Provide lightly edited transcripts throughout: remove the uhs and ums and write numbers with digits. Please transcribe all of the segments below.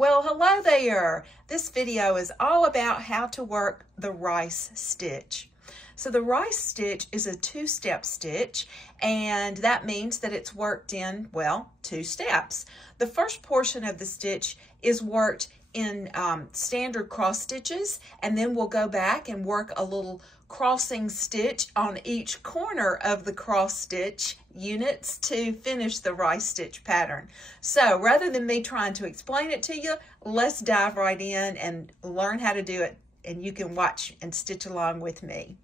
Well, hello there. This video is all about how to work the rice stitch. So the rice stitch is a two-step stitch, and that means that it's worked in, well, two steps. The first portion of the stitch is worked in standard cross stitches, and then we'll go back and work a little crossing stitch on each corner of the cross stitch units to finish the rice stitch pattern. So rather than me trying to explain it to you, let's dive right in and learn how to do it, and you can watch and stitch along with me.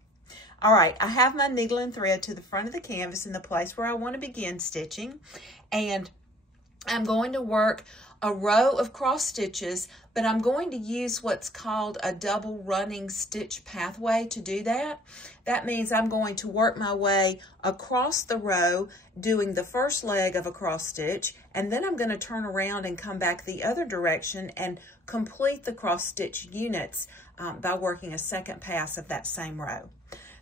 All right, I have my needle and thread to the front of the canvas in the place where I want to begin stitching, and I'm going to work a row of cross stitches, but I'm going to use what's called a double running stitch pathway to do that. That means I'm going to work my way across the row doing the first leg of a cross stitch, and then I'm going to turn around and come back the other direction and complete the cross stitch units by working a second pass of that same row.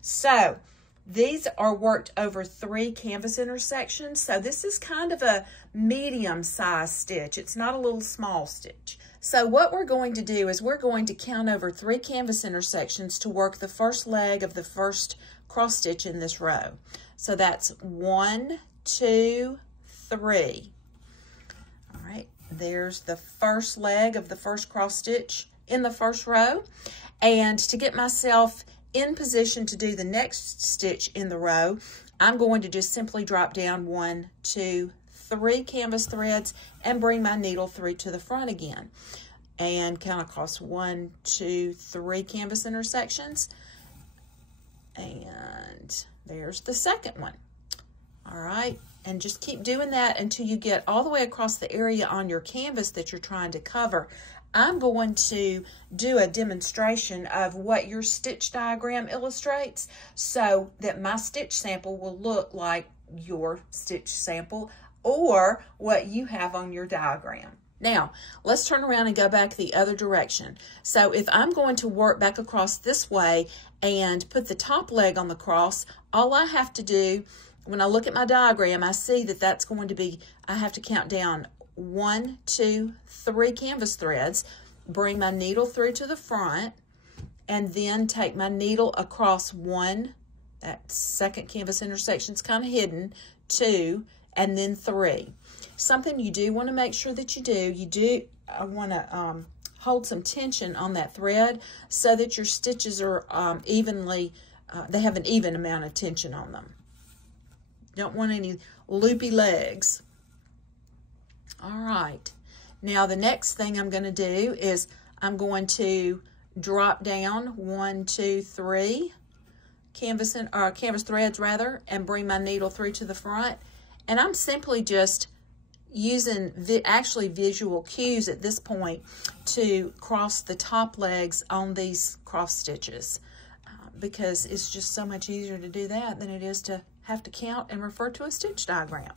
So these are worked over 3 canvas intersections, so this is kind of a medium-sized stitch. It's not a little small stitch. So what we're going to do is we're going to count over 3 canvas intersections to work the first leg of the first cross stitch in this row. So that's 1, 2, 3. All right, there's the first leg of the first cross stitch in the first row. And to get myself in position to do the next stitch in the row, I'm going to just simply drop down 1, 2, 3 canvas threads and bring my needle through to the front again and count across 1, 2, 3 canvas intersections, and there's the second one. All right, and just keep doing that until you get all the way across the area on your canvas that you're trying to cover. I'm going to do a demonstration of what your stitch diagram illustrates so that my stitch sample will look like your stitch sample or what you have on your diagram. Now, let's turn around and go back the other direction. So if I'm going to work back across this way and put the top leg on the cross, all I have to do, when I look at my diagram, I see that that's going to be, I have to count down 1, 2, 3 canvas threads, bring my needle through to the front, and then take my needle across 1, that second canvas intersection is kind of hidden, 2, and then 3. Something you do want to make sure that you do want to hold some tension on that thread so that your stitches are evenly, they have an even amount of tension on them. Don't want any loopy legs. All right, now the next thing I'm going to do is I'm going to drop down 1, 2, 3 canvas threads rather, and bring my needle through to the front. And I'm simply just using actually visual cues at this point to cross the top legs on these cross stitches because it's just so much easier to do that than it is to have to count and refer to a stitch diagram.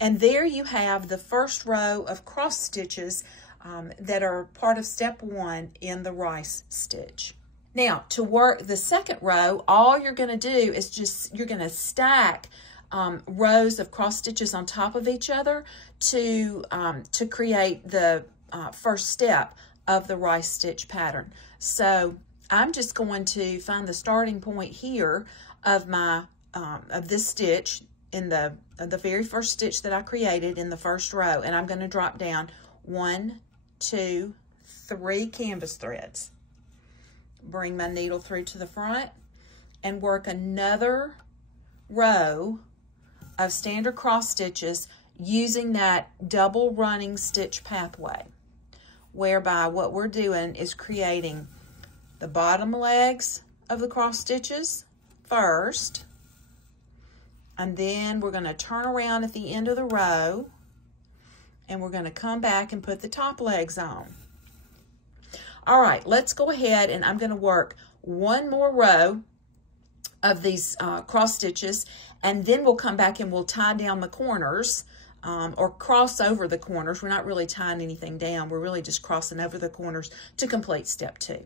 And there you have the first row of cross stitches that are part of step 1 in the rice stitch. Now, to work the second row, all you're going to do is you're going to stack rows of cross stitches on top of each other to create the first step of the rice stitch pattern. So I'm just going to find the starting point here of my of this stitch in the very first stitch that I created in the first row, and I'm going to drop down 1, 2, 3 canvas threads, bring my needle through to the front, and work another row of standard cross stitches using that double running stitch pathway, whereby what we're doing is creating the bottom legs of the cross stitches first, and then we're going to turn around at the end of the row and we're going to come back and put the top legs on. All right, let's go ahead and I'm going to work one more row of these cross stitches, and then we'll come back and we'll tie down the corners or cross over the corners. We're not really tying anything down. We're really just crossing over the corners to complete step 2.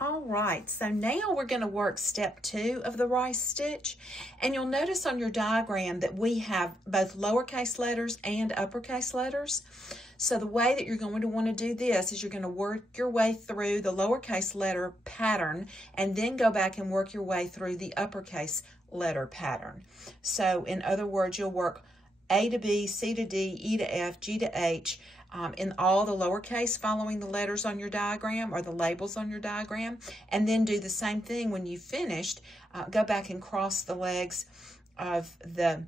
All right, so now we're going to work step 2 of the rice stitch, and you'll notice on your diagram that we have both lowercase letters and uppercase letters. So the way that you're going to want to do this is you're going to work your way through the lowercase letter pattern and then go back and work your way through the uppercase letter pattern. So in other words, you'll work A to B, C to D, E to F, G to H, in all the lowercase following the letters on your diagram or the labels on your diagram, and then do the same thing when you've finished. Go back and cross the legs of the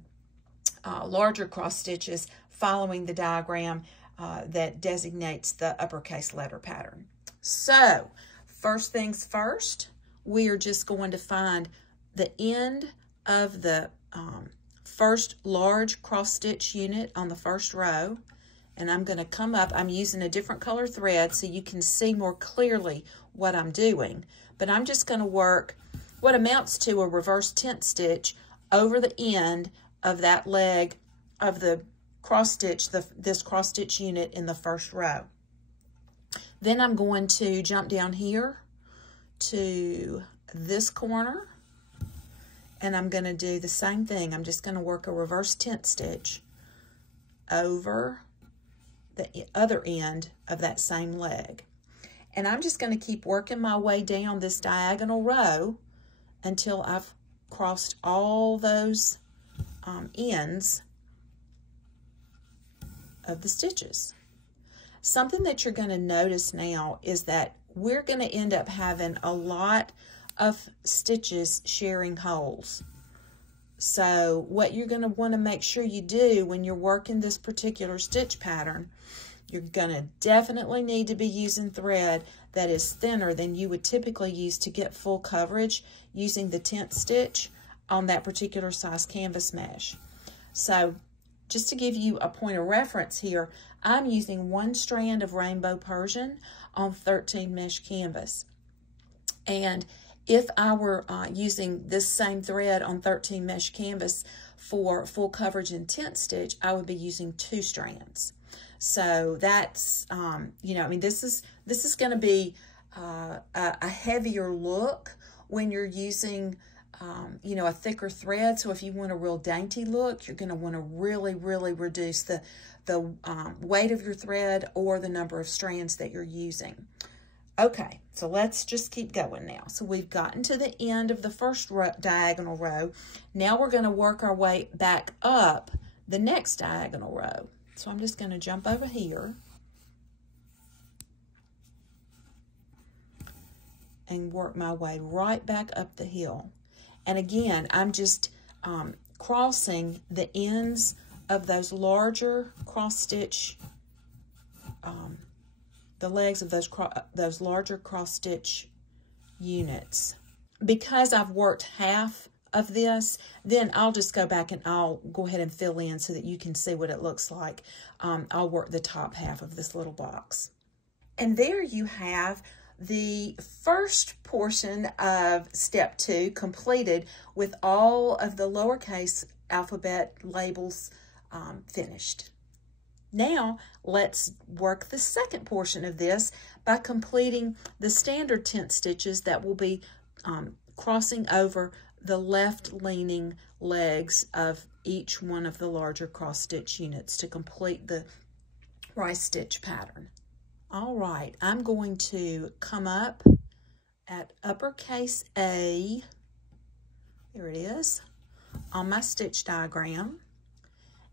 larger cross stitches following the diagram that designates the uppercase letter pattern. So first things first, we are just going to find the end of the first large cross stitch unit on the first row, and I'm going to come up. I'm using a different color thread so you can see more clearly what I'm doing, but I'm just going to work what amounts to a reverse tent stitch over the end of that leg of the cross stitch, this cross stitch unit in the first row. Then I'm going to jump down here to this corner, and I'm going to do the same thing. I'm just going to work a reverse tent stitch over the other end of that same leg. And I'm just going to keep working my way down this diagonal row until I've crossed all those ends of the stitches. Something that you're going to notice now is that we're going to end up having a lot of stitches sharing holes. So what you're going to want to make sure you do when you're working this particular stitch pattern, you're going to definitely need to be using thread that is thinner than you would typically use to get full coverage using the tent stitch on that particular size canvas mesh. So just to give you a point of reference here, I'm using 1 strand of rainbow Persian on 13 mesh canvas. And if I were using this same thread on 13 mesh canvas for full coverage and tent stitch, I would be using 2 strands. So that's, you know, I mean, this is going to be a heavier look when you're using, you know, a thicker thread. So if you want a real dainty look, you're going to want to really, really reduce the weight of your thread or the number of strands that you're using. Okay, so let's just keep going now. So we've gotten to the end of the first diagonal row. Now we're going to work our way back up the next diagonal row. So I'm just going to jump over here and work my way right back up the hill. And again, I'm just crossing the ends of those larger cross stitch, the legs of those larger cross stitch units. Because I've worked half of this, then I'll just go back and I'll go ahead and fill in so that you can see what it looks like. I'll work the top half of this little box. And there you have the first portion of step 2 completed with all of the lowercase alphabet labels finished. Now let's work the second portion of this by completing the standard tent stitches that will be crossing over the left leaning legs of each one of the larger cross stitch units to complete the rice stitch pattern. All right, I'm going to come up at uppercase A, here it is, on my stitch diagram,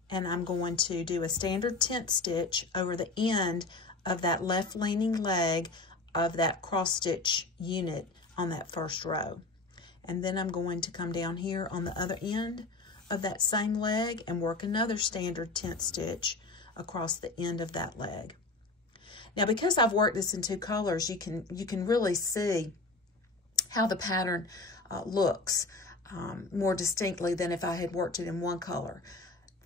and I'm going to do a standard tent stitch over the end of that left leaning leg of that cross stitch unit on that first row. And then I'm going to come down here on the other end of that same leg and work another standard tent stitch across the end of that leg. Now, because I've worked this in 2 colors, you can really see how the pattern looks more distinctly than if I had worked it in 1 color.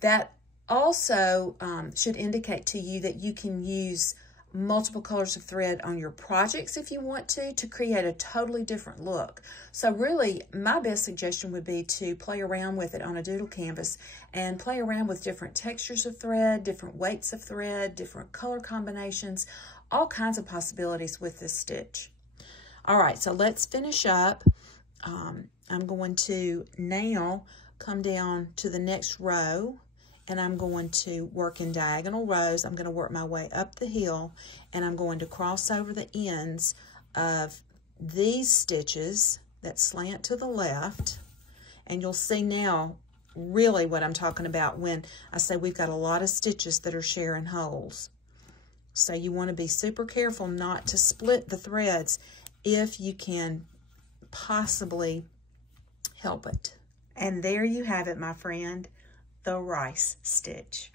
That also should indicate to you that you can use multiple colors of thread on your projects if you want to create a totally different look. So really, my best suggestion would be to play around with it on a doodle canvas and play around with different textures of thread, different weights of thread, different color combinations, all kinds of possibilities with this stitch. All right, so let's finish up. I'm going to now come down to the next row, and I'm going to work in diagonal rows. I'm going to work my way up the hill, and I'm going to cross over the ends of these stitches that slant to the left. And you'll see now really what I'm talking about when I say we've got a lot of stitches that are sharing holes. So you want to be super careful not to split the threads if you can possibly help it. And there you have it, my friend, the rice stitch.